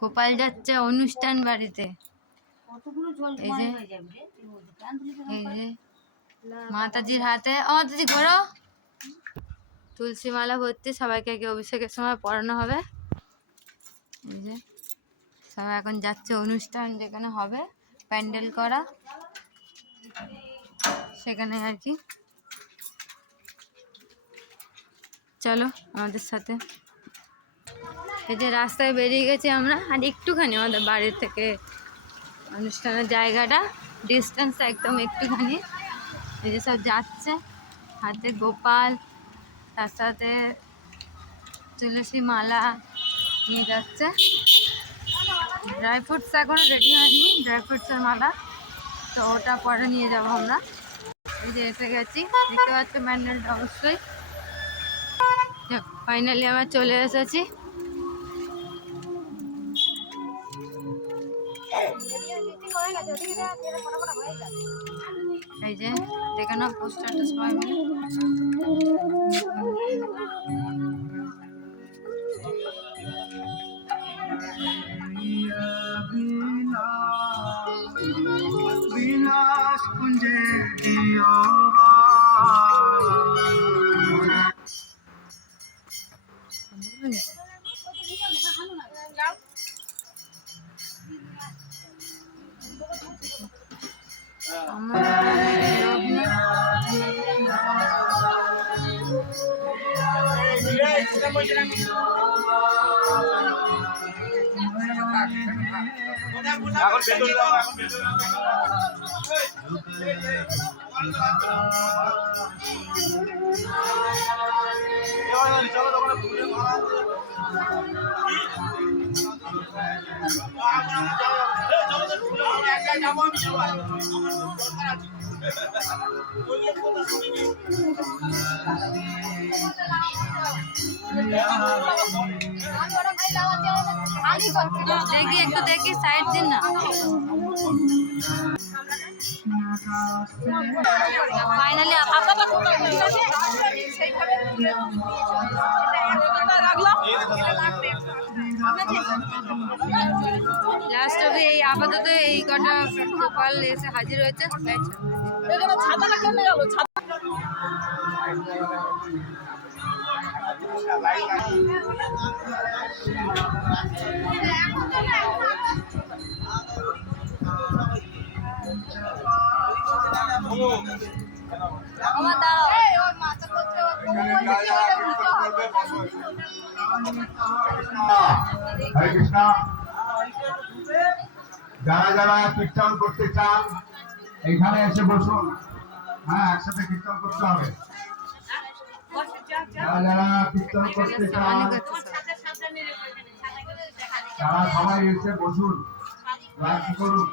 গোপাল যাচ্ছে অনুষ্ঠান বাড়িতে। এই যে মাতাজির হাতে, ও মাতাজি ঘোরো, তুলসী মালা ভর্তি, সবাইকে আগে অভিষেকের সময় পড়ানো হবে। এই যে সবাই এখন যাচ্ছে অনুষ্ঠান যেখানে হবে প্যান্ডেল করা, সেখানে আর কি। চলো আমাদের সাথে। এই যে রাস্তায় বেরিয়ে গেছি আমরা, আর একটুখানি আমাদের বাড়ির থেকে অনুষ্ঠানের জায়গাটা ডিস্টেন্স একদম একটুখানি। এই যে সব যাচ্ছে, হাতে গোপাল, তার সাথে তুলসী মালা নিয়ে যাচ্ছে। ড্রাই ফ্রুটস এখনো রেডি হয়নি, ড্রাই ফ্রুটসের মালা, তো ওটা পরে নিয়ে যাবো আমরা। এই যে এসে গেছি, দেখতে পাচ্ছি প্যান্ডেলটা অবশ্যই। ফাইনালি আমরা চলে এসেছি। এই যে দেখে নাও পোস্টারটা সবাই মিলে। বিলাস কুঞ্জে দেখি একটু দেখি সাইড দিন না। ফাইনালি লাস্ট অবধি এই আপাতত এই কটা গোপাল এসে হাজির হয়েছে। হরে কৃষ্ণ। যারা যারা কীর্তন করতে চান এখানে এসে বসুন। হ্যাঁ, একসাথে কীর্তন করতে হবে। যারা যারা কীর্তন করতে চান তারা সবাই এসে বসুন, করুন।